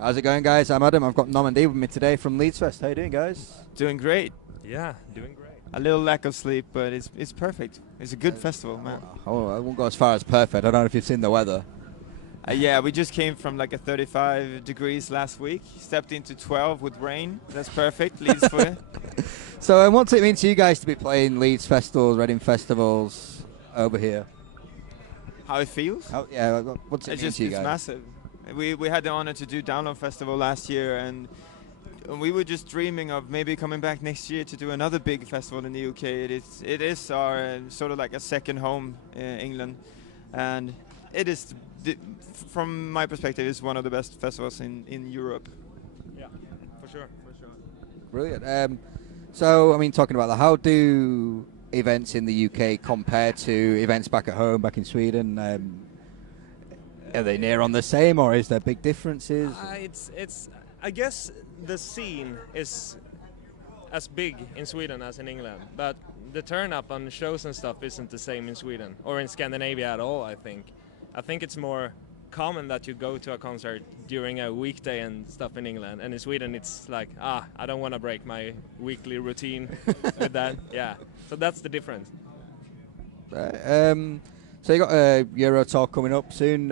How's it going, guys? I'm Adam. I've got Normandie with me today from Leeds Fest. How you doing, guys? Doing great. Yeah, doing great. A little lack of sleep, but it's perfect. It's a good festival, man. Oh, I won't go as far as perfect. I don't know if you've seen the weather. Yeah, we just came from like a 35 degrees last week. Stepped into 12 with rain. That's perfect. Leeds for it. So, what's it mean to you guys to be playing Leeds festivals, Reading festivals over here? How it feels? What's it mean It's to you guys? massive. We had the honor to do Download Festival last year, and we were just dreaming of maybe coming back next year to do another big festival in the UK. It is our sort of like a second home in England, and it is, from my perspective, is one of the best festivals in Europe. Yeah, for sure. Brilliant. So, I mean, talking about that, how do events in the UK compare to events back at home, back in Sweden? Are they near on the same, or is there big differences? It's. I guess the scene is as big in Sweden as in England, but the turn up on shows and stuff isn't the same in Sweden or in Scandinavia at all. I think it's more common that you go to a concert during a weekday and stuff in England, and in Sweden it's like, I don't want to break my weekly routine with that. Yeah, so that's the difference. So you got a Euro tour coming up soon.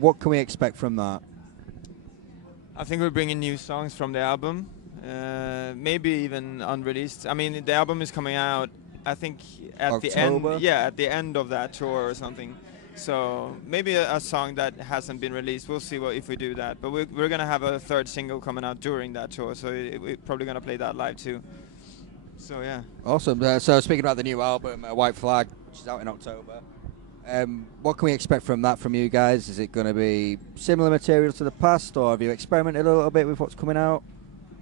What can we expect from that? I think we're bringing new songs from the album, maybe even unreleased. I mean, the album is coming out, I think, at October? the end. Yeah, at the end of that tour or something. So maybe a song that hasn't been released. We'll see if we do that. But we're gonna have a third single coming out during that tour, so we're probably gonna play that live too. So yeah. Awesome. So speaking about the new album, White Flag, which is out in October, what can we expect from that from you guys? Is it going to be similar material to the past, or have you experimented a little bit with what's coming out?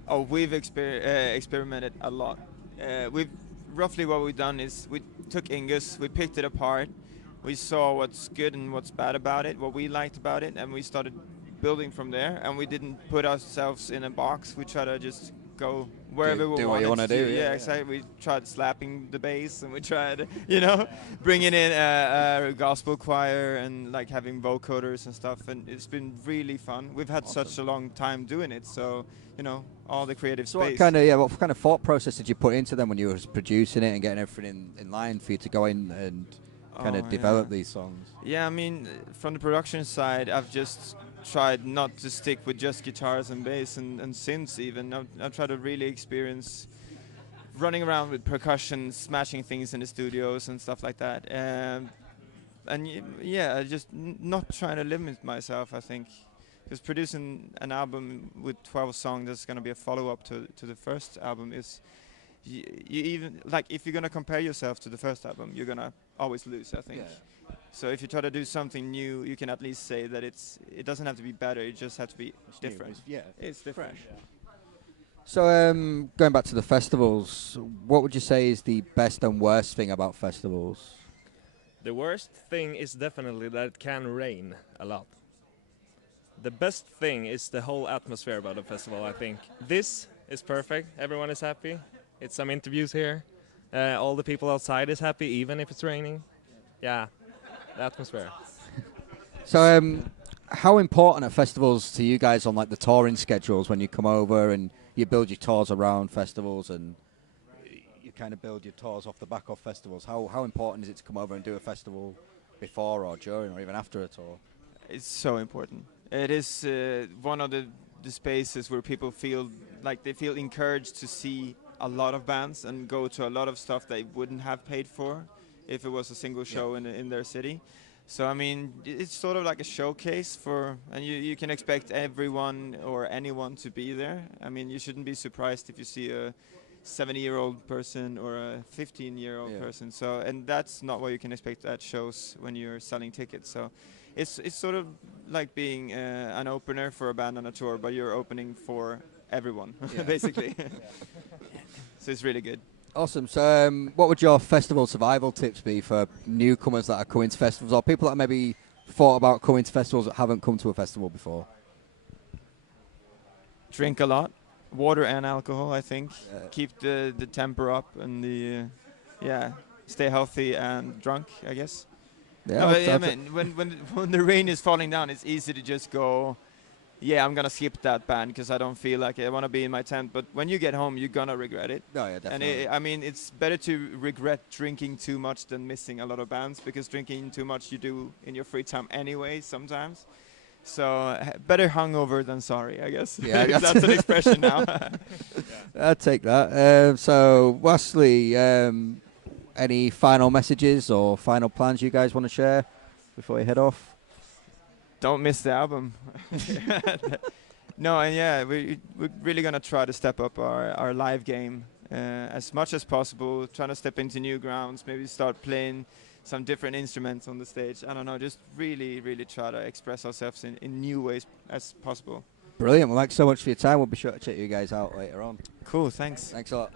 Oh, we've experimented a lot. Roughly what we've done is we took Ingus, we picked it apart, we saw what's good and what's bad about it, what we liked about it, and we started building from there. And we didn't put ourselves in a box. We try to just go wherever we do what you wanted want to do. Yeah, exactly. We tried slapping the bass, and we tried, bringing in a gospel choir and like having vocoders and stuff. And it's been really fun. We've had such a long time doing it, so all the creative So space. what kind of thought process did you put into them when you were producing it and getting everything in line for you to go in and kind of develop these songs? Yeah, I mean, from the production side, I've just tried not to stick with just guitars and bass and synths even. I've tried to really experience running around with percussion, smashing things in the studios and stuff like that. Just not trying to limit myself, I think. Because producing an album with 12 songs that's going to be a follow-up to the first album is... You even, like, if you're going to compare yourself to the first album, you're going to always lose, I think. Yeah. So if you try to do something new, you can at least say that it doesn't have to be better, it just has to be different. It's different. Fresh. So going back to the festivals, what would you say is the best and worst thing about festivals? The worst thing is definitely that it can rain a lot. The best thing is the whole atmosphere about the festival, I think. This is perfect, everyone is happy. It's some interviews here. All the people outside is happy, even if it's raining. Yeah, the atmosphere. So, how important are festivals to you guys on like the touring schedules when you come over and you build your tours around festivals and you kind of build your tours off the back of festivals? How important is it to come over and do a festival before or during or even after a tour? It's so important. It is one of the spaces where people feel like they feel encouraged to see a lot of bands and go to a lot of stuff they wouldn't have paid for if it was a single show in their city. So I mean, it's sort of like a showcase and you can expect everyone or anyone to be there. I mean, you shouldn't be surprised if you see a 70-year-old person or a 15-year-old person. So, and that's not what you can expect at shows when you're selling tickets. So it's sort of like being an opener for a band on a tour, but you're opening for everyone, basically. So it's really good. Awesome. So what would your festival survival tips be for newcomers that are coming to festivals or people that maybe thought about coming to festivals that haven't come to a festival before? Drink a lot. Water and alcohol, I think. Keep the temper up and stay healthy and drunk, I guess. Yeah, no, I mean, when the rain is falling down, it's easy to just go, yeah, I'm gonna skip that band because I don't feel like it. I want to be in my tent. But when you get home, you're gonna regret it. Oh yeah, And definitely. I mean, it's better to regret drinking too much than missing a lot of bands, because drinking too much you do in your free time anyway sometimes. So better hungover than sorry, I guess. Yeah, If that's an expression now. I'll take that. So, Wesley, any final messages or final plans you guys want to share before you head off? Don't miss the album. No, and yeah, we're really gonna try to step up our live game as much as possible. Trying to step into new grounds, maybe start playing some different instruments on the stage. I don't know, just really, really try to express ourselves in new ways as possible. Brilliant. Well, thanks so much for your time. We'll be sure to check you guys out later on. Cool, thanks. Thanks a lot.